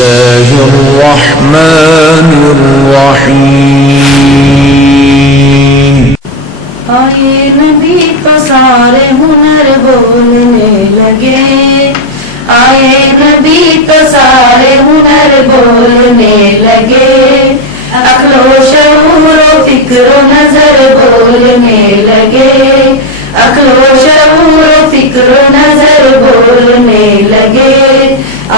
الله الرحمن الرحيم آئے نبی تو سارے ہنر بولنے لگے، آئے نبی تو سارے ہنر بولنے لگے، عقل و شعور و فکر و نظر بولنے لگے، عقل و شعور و فکر و نظر بولنے لگے،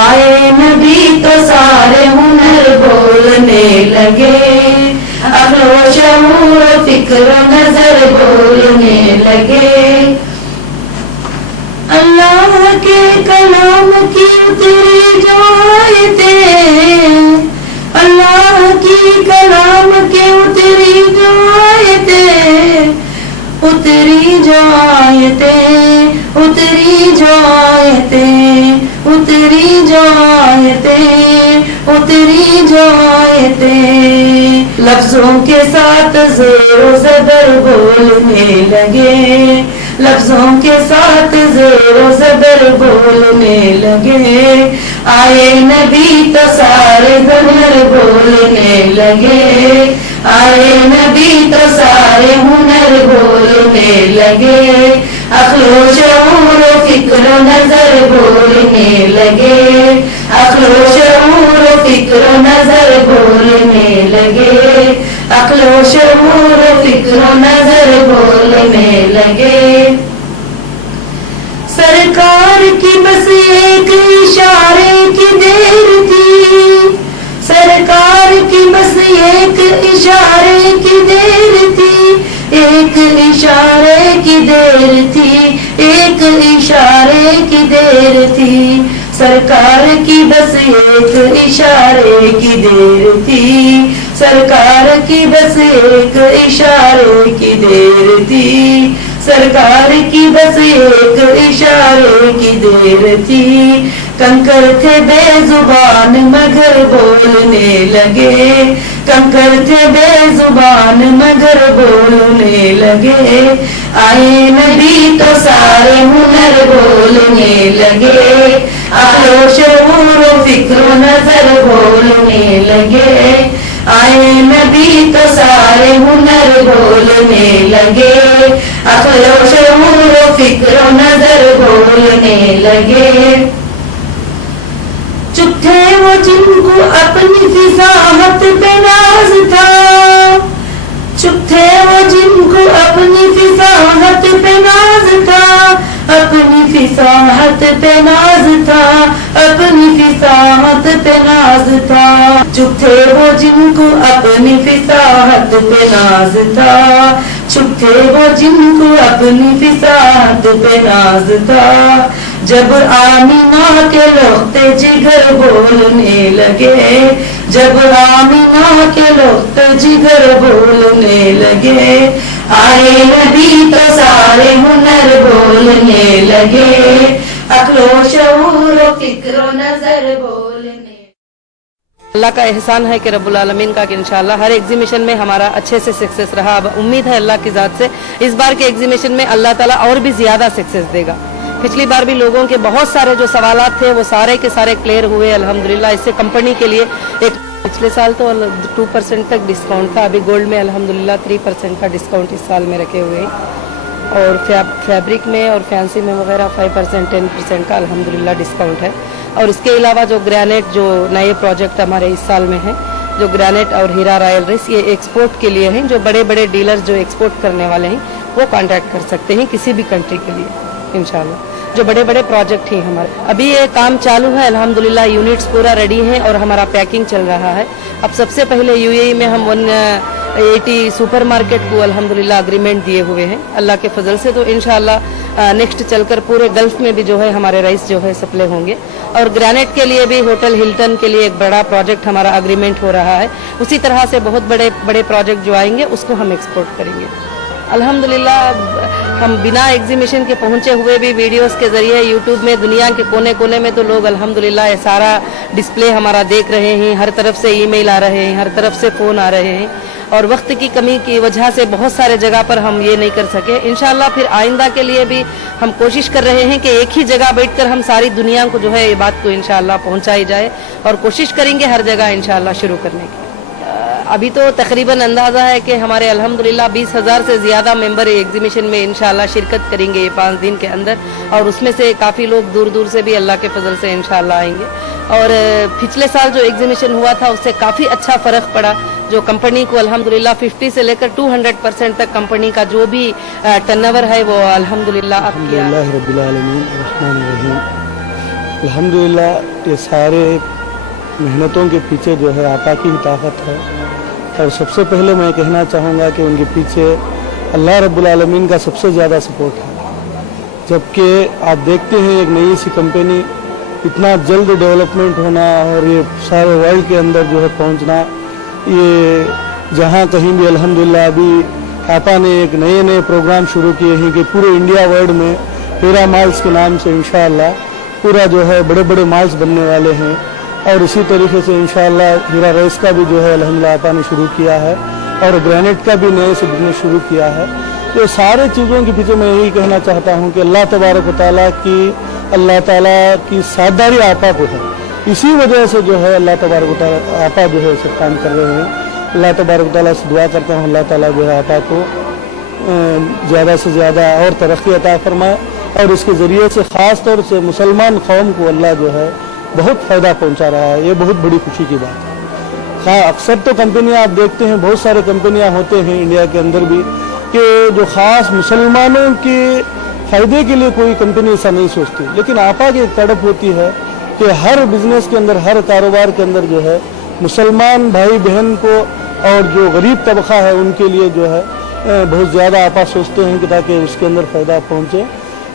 آئے نبی تو سارے ہنر بولنے لگے، عقل و شعور و فکر و نظر بولنے لگے۔ اللہ کے کلام کی اتری جو آیتیں، اللہ کی کلام کی اتری جو آیتیں، اتری جو آیتیں، اتری جو آیتیں، اتری جو آیتیں، اتری جو آیتیں، لفظوں کے ساتھ زیر و زبر بولنے لگے، لفظوں کے ساتھ زیر و زبر بولنے لگے، آئے نبی تو سارے ہنر بولنے لگے، آئے نبی تو سارے ہنر بولنے لگے، عقل و شعور و فکر و نظر بولنے لگے، عقل و شعور و فکر و نظر بولنے لگے، عقل و شعور و فکر و نظر بولنے لگے۔ سرکار کی بس ایک اشارے کی دیر تھی، سرکار کی بس ایک اشارے کی دیر تھی، ایک اشارے کی دیر تھی، ایک اشارے کی دیر تھی، سرکار کی بس ایک اشارے کی دیر تھی، سرکار کی بس ایک اشارے کی دیر تھی، سرکار کی بس ایک اشارے کی دیر تھی، کنکر تھے بے زبان مگر بولنے لگے، کنکر تھے بے زبان مگر بولنے لگے، آئے نبی تو سارے ہنر بولنے لگے، عقل و شعور و فکر و نظر بولنے لگے، آئے نبی تو سارے ہنر بولنے لگے، عقل و شعور و فکر و نظر بولنے لگے۔ چپ تھے وہ جن کو اپنی فصاحت پہ ناز تھا، چپ تھے وہ جن کو اپنی فصاحت پہ ناز تھا، اپنی فصاحت پہ ناز تھا، اپنی فصاحت پہ ناز تھا، چپ تھے وہ جن کو اپنی فصاحت پہ ناز تھا، چپ تھے وہ جن کو اپنی فصاحت پہ ناز تھا، جب آمینہ کے لوٹے جگر بولنے لگے، جب آمینہ کے لوٹے جگر بولنے لگے، آئے نبی تو سارے ہنر بولنے لگے، عقل و شعور و فکر و نظر بولنے۔ اللہ کا احسان ہے کہ رب العالمین کا کہ انشاءاللہ ہر ایگزیمیشن میں ہمارا اچھے سے سکسیس رہا۔ اب امید ہے اللہ کی ذات سے اس بار کے ایگزیمیشن میں اللہ تعالیٰ اور بھی زیادہ سکسیس دے گا۔ پچھلی بار بھی لوگوں کے بہت سارے جو سوالات تھے وہ سارے کے سارے کلیئر ہوئے الحمدللہ۔ اس سے کمپنی کے لیے ایک پچھلے سال تو 2% تک ڈسکاؤنٹ تھا، ابھی گولڈ میں الحمدللہ 3% کا ڈسکاؤنٹ اس سال میں رکھے ہوئے ہیں، اور فیبرک میں اور فینسی میں وغیرہ 5% 10% کا الحمدللہ ڈسکاؤنٹ ہے۔ اور اس کے علاوہ جو گرینائٹ جو نئے پروجیکٹ ہمارے اس سال میں ہیں، جو گرینائٹ اور ہیرا رائل ریس، یہ ایکسپورٹ کے لیے ہیں، جو بڑے بڑے ڈیلرز جو ایکسپورٹ کرنے والے ہیں وہ کانٹیکٹ کر سکتے ہیں کسی بھی کنٹری کے لیے انشاءاللہ، جو بڑے بڑے پروجیکٹ ہیں ہمارے۔ ابھی یہ کام چالو ہے الحمدللہ، یونٹس پورا ریڈی ہیں اور ہمارا پیکنگ چل رہا ہے۔ اب سب سے پہلے UAE میں ہم 180 سپر مارکیٹ کو الحمدللہ اگریمنٹ دیے ہوئے ہیں اللہ کے فضل سے، تو انشاءاللہ نیکسٹ چل کر پورے گلف میں بھی جو ہے ہمارے رائس جو ہے سپلائی ہوں گے۔ اور گرینائٹ کے لیے بھی ہوٹل ہلٹن کے لیے ایک بڑا پروجیکٹ ہمارا اگریمنٹ ہو رہا ہے، اسی طرح سے بہت بڑے بڑے پروجیکٹ جو آئیں گے اس کو ہم ایکسپورٹ کریں گے الحمدللہ۔ ہم بنا ایگزیمیشن کے پہنچے ہوئے بھی ویڈیوز کے ذریعے یوٹیوب میں دنیا کے کونے کونے میں تو لوگ الحمدللہ یہ سارا ڈسپلے ہمارا دیکھ رہے ہیں، ہر طرف سے ای میل آ رہے ہیں، ہر طرف سے فون آ رہے ہیں، اور وقت کی کمی کی وجہ سے بہت سارے جگہ پر ہم یہ نہیں کر سکے. انشاءاللہ پھر آئندہ کے لیے بھی ہم کوشش کر رہے ہیں کہ ایک ہی جگہ بیٹھ کر ہم ساری دنیا کو جو ہے یہ بات کو انشاءاللہ پہنچائی جائے, اور کوشش کریں گے ہر جگہ انشاءاللہ شروع کرنے کی. ابھی تو تقریباً اندازہ ہے کہ ہمارے الحمدللہ 20,000 سے زیادہ ممبر ایگزیبیشن میں انشاءاللہ شرکت کریں گے یہ 5 دن کے اندر, اور اس میں سے کافی لوگ دور دور سے بھی اللہ کے فضل سے انشاءاللہ آئیں گے. اور پچھلے سال جو ایگزیبیشن ہوا تھا اس سے کافی اچھا فرق پڑا, جو کمپنی کو الحمدللہ 50 سے لے کر 200% تک کمپنی کا جو بھی ٹرن اوور ہے وہ الحمدللہ اب کیا. الحمدللہ رب العالمین الرحمن الرحیم. الحمدللہ یہ سارے محنتوں کے پیچھے جو ہے آقا کی طاقت ہے, اور سب سے پہلے میں کہنا چاہوں گا کہ ان کے پیچھے اللہ رب العالمین کا سب سے زیادہ سپورٹ ہے. جبکہ آپ دیکھتے ہیں ایک نئی سی کمپنی اتنا جلد ڈیولپمنٹ ہونا اور یہ سارے ورلڈ کے اندر جو ہے پہنچنا, یہ جہاں کہیں بھی الحمدللہ ابھی آپا نے ایک نئے پروگرام شروع کیے ہیں کہ پورے انڈیا ورلڈ میں ہیرا مالز کے نام سے انشاءاللہ پورا جو ہے بڑے بڑے مالز بننے والے ہیں. اور اسی طریقے سے انشاءاللہ ہیرا ریس کا بھی جو ہے الحمدللہ آپا نے شروع کیا ہے, اور گرینیٹ کا بھی نئے سے بزنس شروع کیا ہے. یہ سارے چیزوں کے پیچھے میں یہی کہنا چاہتا ہوں کہ اللہ تبارک و تعالیٰ کی ساتھداری آپا کو ہے. اسی وجہ سے جو ہے اللہ تبارک و تعالیٰ آپا جو ہے سب کام کر رہے ہیں. اللہ تبارک و تعالیٰ سے دعا کرتا ہوں اللہ تعالیٰ جو ہے آپا کو زیادہ سے زیادہ اور ترقی عطا فرمائے, اور اس کے ذریعے سے خاص طور سے مسلمان قوم کو اللہ جو ہے بہت فائدہ پہنچا رہا ہے. یہ بہت بڑی خوشی کی بات ہے. اکثر تو کمپنیاں آپ دیکھتے ہیں, بہت سارے کمپنیاں ہوتے ہیں انڈیا کے اندر بھی, کہ جو خاص مسلمانوں کے فائدے کے لیے کوئی کمپنی ایسا نہیں سوچتی. لیکن آپا کی ایک تڑپ ہوتی ہے کہ ہر بزنس کے اندر, ہر کاروبار کے اندر جو ہے مسلمان بھائی بہن کو اور جو غریب طبقہ ہے ان کے لیے جو ہے بہت زیادہ آپا سوچتے ہیں کہ تاکہ اس کے اندر فائدہ پہنچے.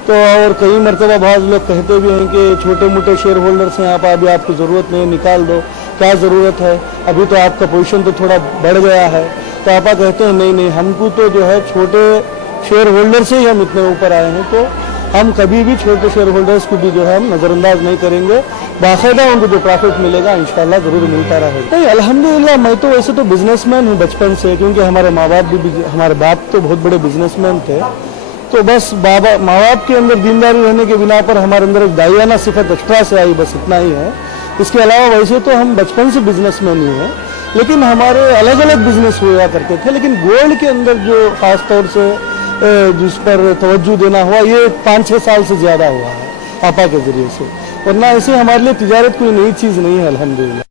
تو اور کئی مرتبہ بعض لوگ کہتے بھی ہیں کہ چھوٹے موٹے شیئر ہولڈرز ہیں, آپا ابھی آپ کو ضرورت نہیں, نکال دو, کیا ضرورت ہے, ابھی تو آپ کا پوزیشن تو تھوڑا بڑھ گیا ہے. تو آپا کہتے ہیں نہیں, ہم کو تو جو ہے چھوٹے شیئر ہولڈر سے ہی ہم اتنے اوپر آئے ہیں, تو ہم کبھی بھی چھوٹے شیئر ہولڈرز کو بھی جو ہے ہم نظر انداز نہیں کریں گے. باقاعدہ ان کو جو پروفٹ ملے گا انشاءاللہ ضرور ملتا رہے گا. نہیں الحمدللہ میں تو ویسے تو بزنس مین ہوں بچپن سے, کیونکہ ہمارے ہمارے باپ تو بہت بڑے بزنس مین تھے. تو بس ماں باپ کے اندر دینداری رہنے کے بنا پر ہمارے اندر ایک دائیانہ صفت ایکسٹرا سے آئی, بس اتنا ہی ہے. اس کے علاوہ ویسے تو ہم بچپن سے بزنس مین ہی ہیں, لیکن ہمارے الگ الگ بزنس ہوا کرتے تھے. لیکن گولڈ کے اندر جو خاص طور سے جس پر توجہ دینا ہوا یہ 5-6 سال سے زیادہ ہوا ہے آپا کے ذریعے سے, ورنہ ایسے ہمارے لیے تجارت کوئی نئی چیز نہیں ہے الحمدللہ.